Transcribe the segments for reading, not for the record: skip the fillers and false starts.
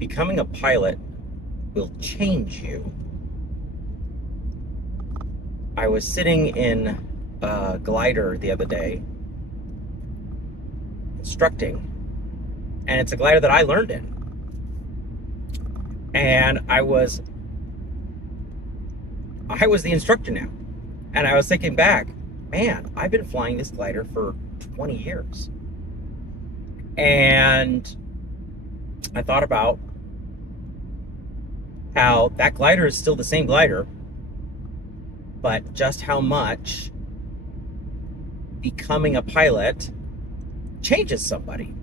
becoming a pilot will change you. I was sitting in a glider the other day, instructing, and it's a glider that I learned in. And I was the instructor now. And I was thinking back, man, I've been flying this glider for 20 years. And I thought about how that glider is still the same glider, but just how much becoming a pilot changes somebody.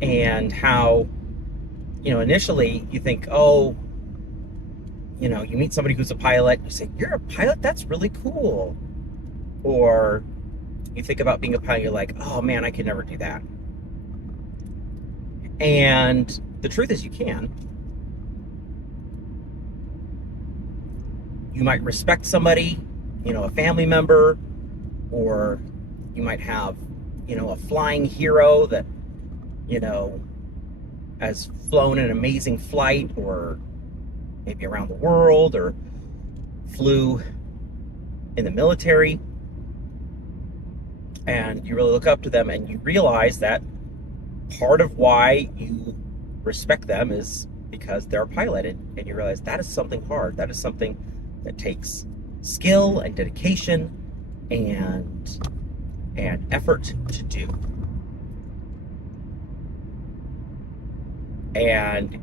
And how, initially you think, oh, you meet somebody who's a pilot, you say, you're a pilot? That's really cool. Or you think about being a pilot, you're like, oh man, I could never do that. And the truth is you can. You might respect somebody, a family member, or you might have, a flying hero that, has flown an amazing flight, or maybe around the world, or flew in the military. And you really look up to them, and you realize that part of why you respect them is because they're a pilot, and you realize that is something hard. That is something that takes skill and dedication and effort to do. And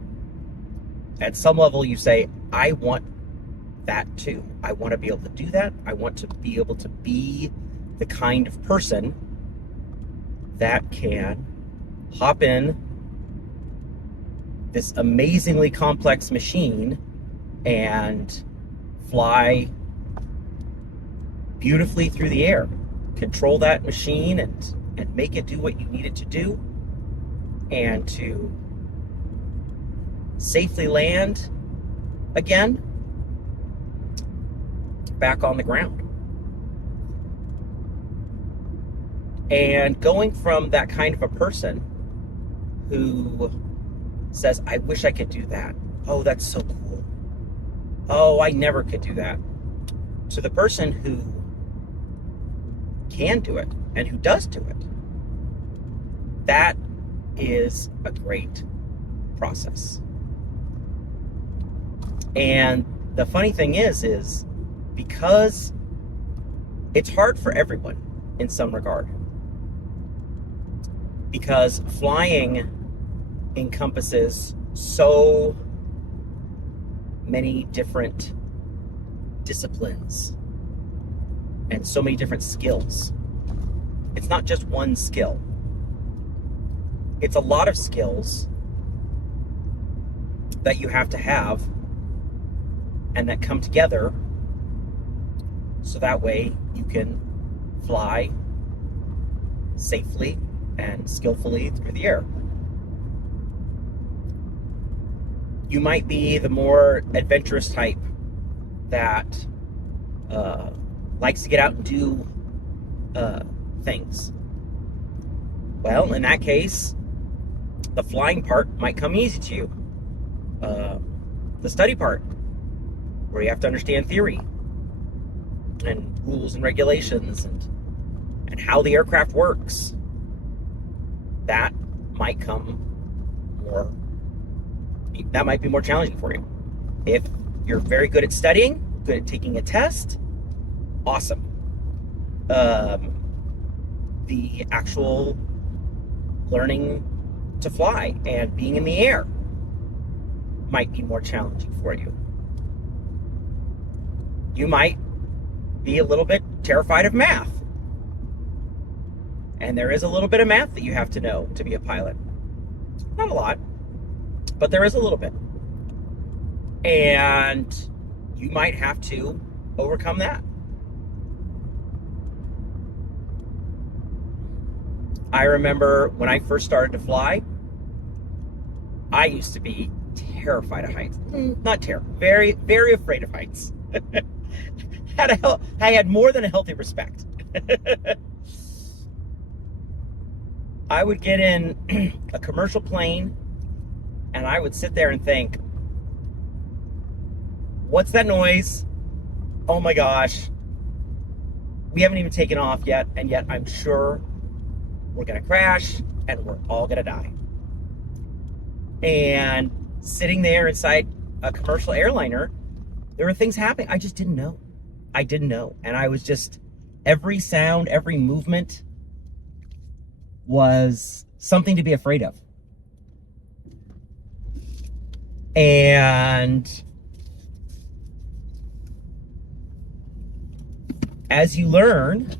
at some level you say, I want that too. I want to be able to do that. I want to be able to be the kind of person that can hop in this amazingly complex machine and fly beautifully through the air, control that machine and make it do what you need it to do, and to safely land again back on the ground. And going from that kind of a person who says, I wish I could do that. Oh, that's so cool. Oh, I never could do that. To the person who can do it and who does do it. That is a great process. And the funny thing is because it's hard for everyone in some regard. Because flying encompasses so many different disciplines and so many different skills. It's not just one skill. It's a lot of skills that you have to have and that come together so that way you can fly safely and skillfully through the air. You might be the more adventurous type that likes to get out and do things. Well, in that case, the flying part might come easy to you. The study part, where you have to understand theory and rules and regulations and how the aircraft works, that might be more challenging for you. If you're very good at studying, good at taking a test, awesome. The actual learning to fly and being in the air might be more challenging for you. You might be a little bit terrified of math. And there is a little bit of math that you have to know to be a pilot. Not a lot, but there is a little bit. And you might have to overcome that. I remember when I first started to fly, I used to be terrified of heights. Not terrified, very, very afraid of heights. I had more than a healthy respect. I would get in a commercial plane and I would sit there and think, what's that noise? Oh my gosh. We haven't even taken off yet, and yet I'm sure we're gonna crash and we're all gonna die. And sitting there inside a commercial airliner, there were things happening I just didn't know. I didn't know. And I was just, every sound, every movement was something to be afraid of. And as you learn,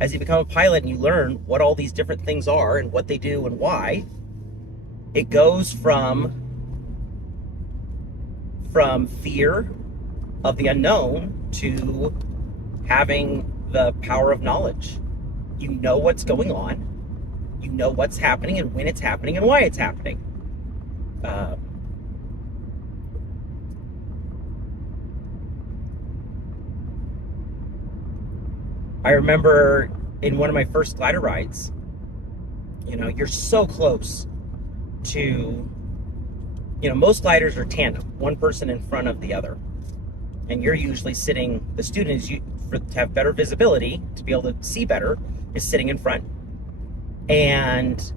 as you become a pilot and you learn what all these different things are and what they do and why, it goes from fear of the unknown to having the power of knowledge. You know what's going on, you know what's happening and when it's happening and why it's happening. I remember in one of my first glider rides, you know, you're so close to, you know, most gliders are tandem, one person in front of the other. And you're usually sitting, the student is, to have better visibility, to be able to see better, is sitting in front. And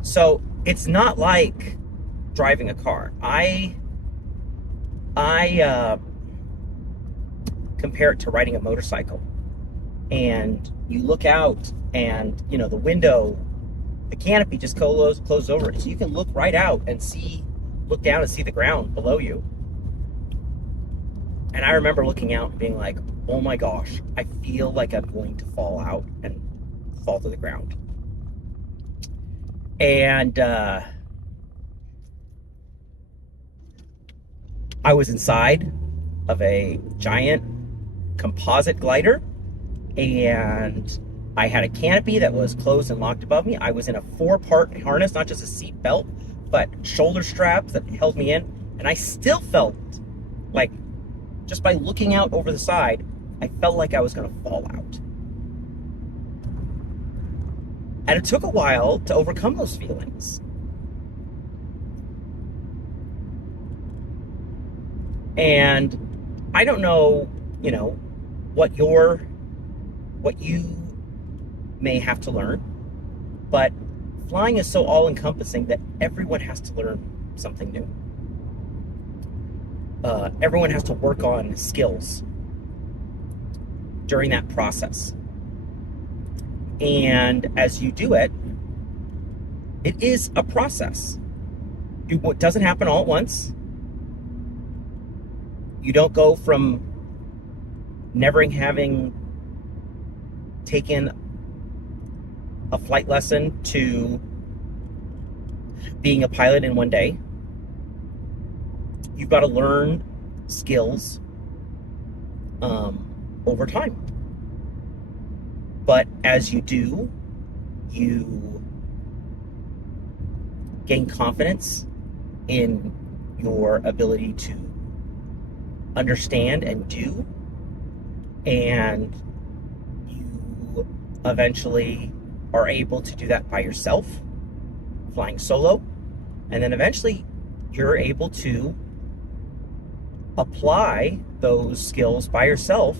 so it's not like driving a car. I compare it to riding a motorcycle. And you look out and, you know, the window, the canopy just closed over it. So you can look right out and look down and see the ground below you. And I remember looking out and being like, oh my gosh, I feel like I'm going to fall out and fall to the ground. And I was inside of a giant composite glider, and I had a canopy that was closed and locked above me. I was in a 4-part harness, not just a seat belt, but shoulder straps that held me in. And I still felt like, just by looking out over the side, I felt like I was going to fall out. And it took a while to overcome those feelings. And I don't know, you know, what you may have to learn, but flying is so all-encompassing that everyone has to learn something new. Everyone has to work on skills during that process. And as you do it, it is a process. It doesn't happen all at once. You don't go from never having taken a flight lesson to being a pilot in one day. You've got to learn skills over time. But as you do, you gain confidence in your ability to understand and do, and you eventually are able to do that by yourself, flying solo, and then eventually you're able to apply those skills by yourself,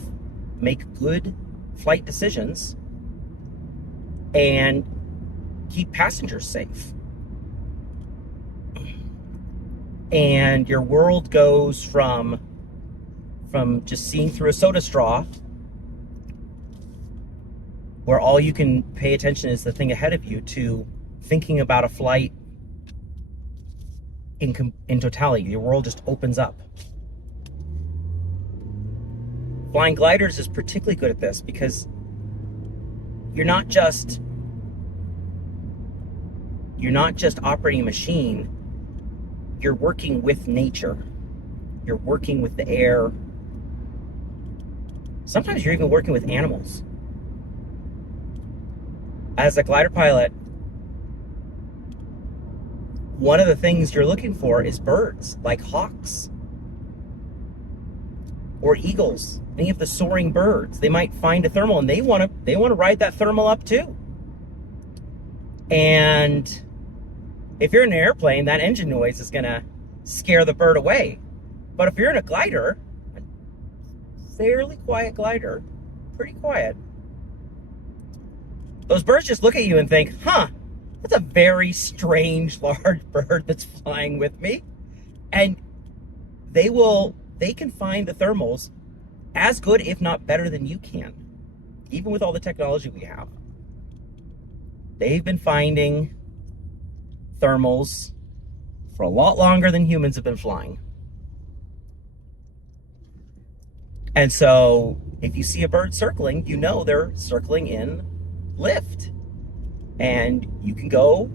make good flight decisions, and keep passengers safe. And your world goes from just seeing through a soda straw, where all you can pay attention is the thing ahead of you, to thinking about a flight in totality. Your world just opens up. Flying gliders is particularly good at this because you're not just operating a machine, you're working with nature. You're working with the air. Sometimes you're even working with animals. As a glider pilot, one of the things you're looking for is birds, like hawks or eagles, any of the soaring birds. They might find a thermal and they want to ride that thermal up too. And if you're in an airplane, that engine noise is going to scare the bird away. But if you're in a glider, a fairly quiet glider, pretty quiet, those birds just look at you and think, huh, that's a very strange large bird that's flying with me. And they can find the thermals as good, if not better than you can, even with all the technology we have. They've been finding thermals for a lot longer than humans have been flying. And so if you see a bird circling, you know they're circling in lift. And you can go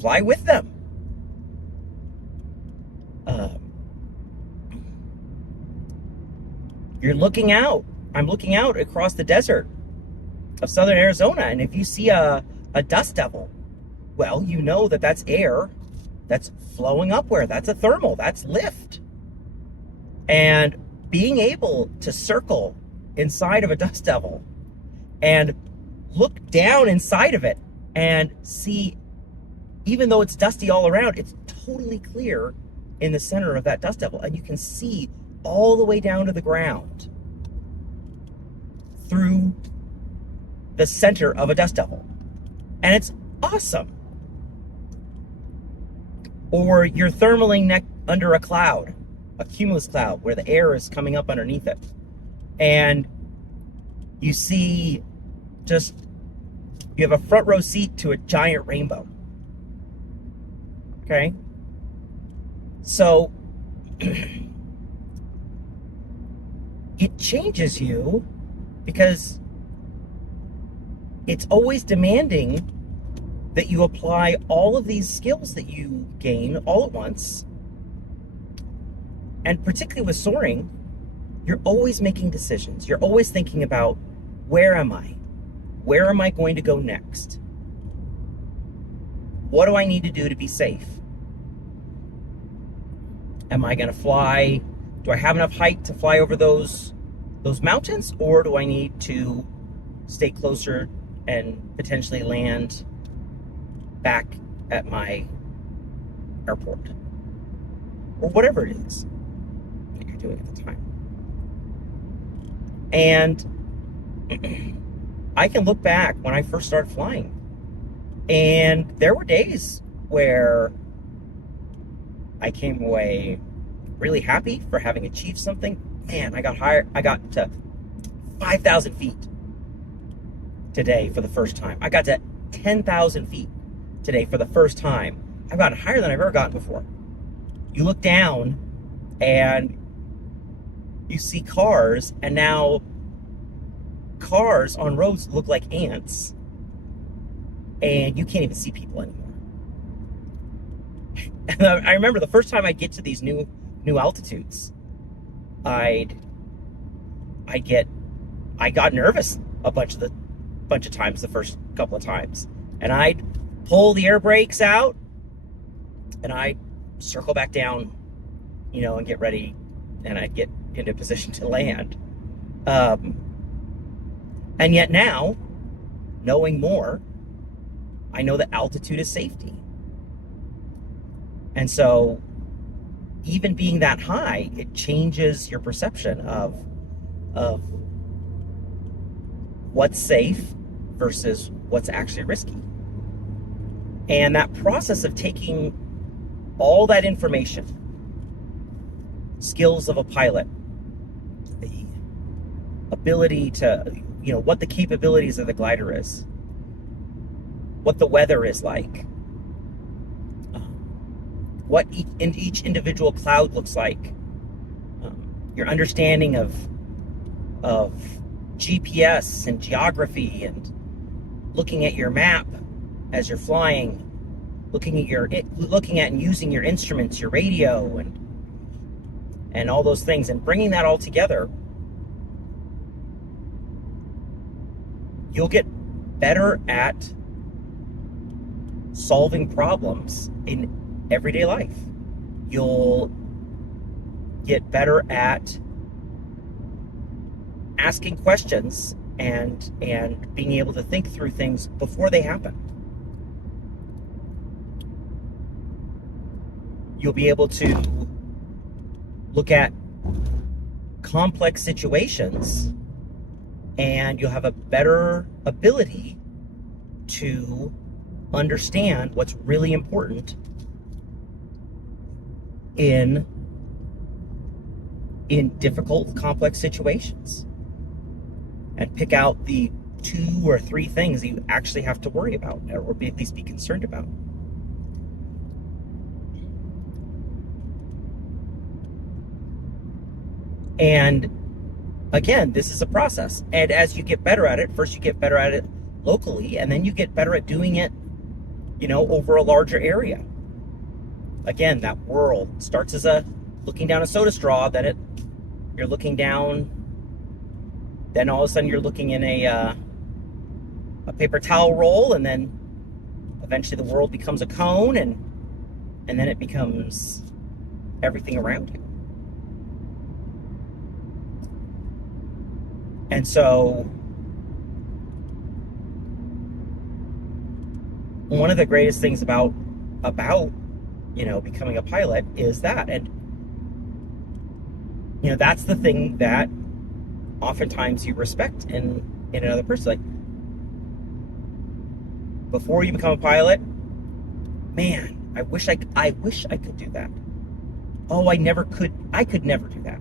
fly with them. You're looking out. I'm looking out across the desert of southern Arizona, and if you see a dust devil, well, you know that that's air that's flowing upward. That's a thermal. That's lift. And being able to circle inside of a dust devil and look down inside of it and see, even though it's dusty all around, it's totally clear in the center of that dust devil, and you can see all the way down to the ground through the center of a dust devil. And it's awesome. Or you're thermaling under a cloud, a cumulus cloud, where the air is coming up underneath it. And you see you have a front row seat to a giant rainbow. Okay? So it changes you because it's always demanding that you apply all of these skills that you gain all at once. And particularly with soaring, you're always making decisions. You're always thinking about, where am I? Where am I going to go next? What do I need to do to be safe? Am I going to fly? Do I have enough height to fly over those mountains? Or do I need to stay closer and potentially land back at my airport? Or whatever it is that you're doing at the time. And I can look back when I first started flying, and there were days where I came away really happy for having achieved something. Man, I got to 5,000 feet today for the first time. I got to 10,000 feet today for the first time. I've gotten higher than I've ever gotten before. You look down and you see cars, and now cars on roads look like ants, and you can't even see people anymore. And I remember the first time I'd get to these new altitudes, I got nervous a bunch of times the first couple of times, and I'd pull the air brakes out and I'd circle back down, and get ready, and I'd get into position to land. And yet now, knowing more, I know that altitude is safety. And so even being that high, it changes your perception of what's safe versus what's actually risky. And that process of taking all that information, skills of a pilot, the ability to, what the capabilities of the glider is, what the weather is like, what each individual cloud looks like, your understanding of GPS and geography, and looking at your map as you're flying, looking at and using your instruments, your radio, and all those things, and bringing that all together, you'll get better at solving problems in everyday life. You'll get better at asking questions and being able to think through things before they happen. You'll be able to look at complex situations, and you'll have a better ability to understand what's really important in difficult, complex situations, and pick out the 2 or 3 things that you actually have to worry about, or at least be concerned about. And again, this is a process. And as you get better at it, first you get better at it locally, and then you get better at doing it, over a larger area. Again, that whirl starts as looking down a soda straw, then you're looking down, then all of a sudden you're looking in a paper towel roll, and then eventually the world becomes a cone, and then it becomes everything around you. And so one of the greatest things about becoming a pilot is that, and that's the thing that oftentimes you respect in another person. Like, before you become a pilot, man, I wish I could do that. Oh, I could never do that.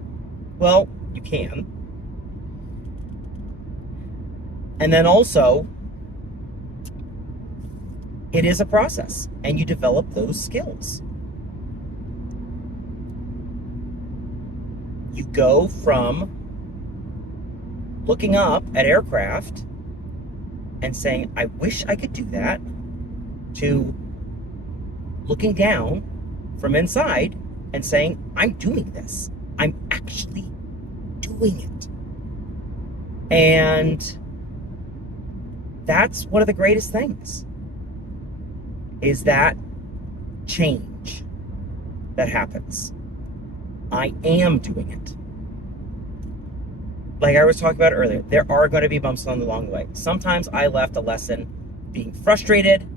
Well, you can. And then also, it is a process, and you develop those skills. You go from looking up at aircraft and saying, I wish I could do that, to looking down from inside and saying, I'm doing this. I'm actually doing it. And that's one of the greatest things, is that change that happens. I am doing it. Like I was talking about earlier, there are going to be bumps along the way. Sometimes I left a lesson being frustrated,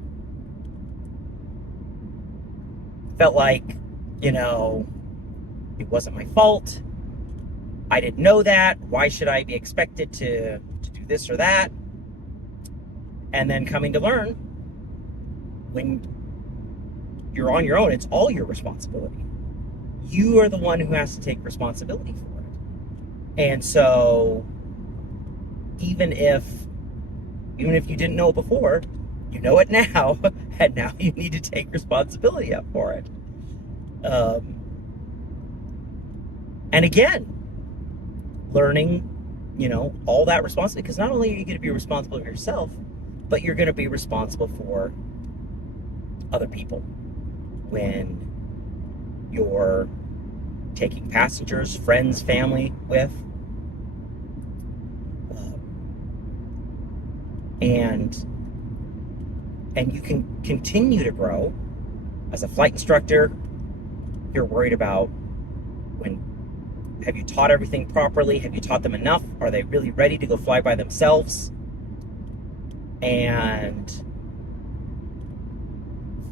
felt like, it wasn't my fault. I didn't know that. Why should I be expected to do this or that? And then coming to learn, when you're on your own, it's all your responsibility. You are the one who has to take responsibility for it. And so even if you didn't know it before, you know it now, and now you need to take responsibility up for it. And again, learning, all that responsibility, because not only are you going to be responsible for yourself, but you're going to be responsible for other people when you're taking passengers, friends, family with. And you can continue to grow as a flight instructor. You're worried about have you taught everything properly? Have you taught them enough? Are they really ready to go fly by themselves? And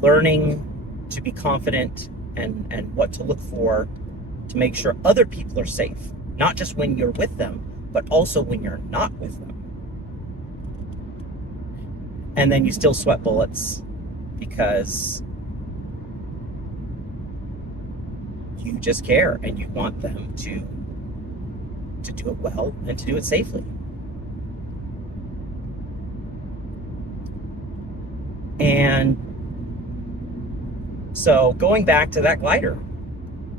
learning to be confident and what to look for to make sure other people are safe, not just when you're with them, but also when you're not with them. And then you still sweat bullets because you just care and you want them to do it well and to do it safely. And so going back to that glider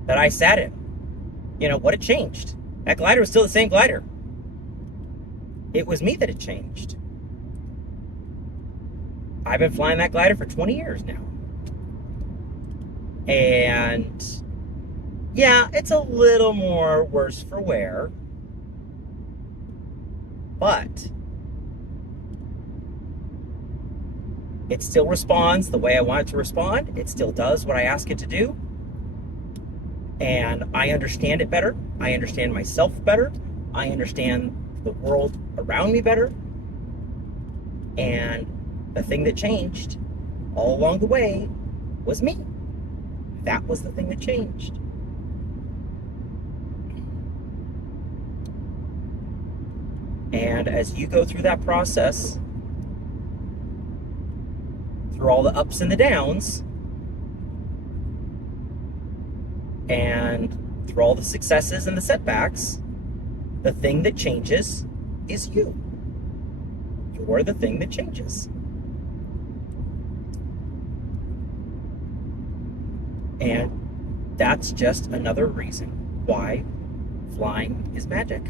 that I sat in, what had changed? That glider was still the same glider. It was me that had changed. I've been flying that glider for 20 years now. And yeah, it's a little more worse for wear, but it still responds the way I want it to respond. It still does what I ask it to do. And I understand it better. I understand myself better. I understand the world around me better. And the thing that changed all along the way was me. That was the thing that changed. And as you go through that process, through all the ups and the downs, and through all the successes and the setbacks, the thing that changes is you. You're the thing that changes. And that's just another reason why flying is magic.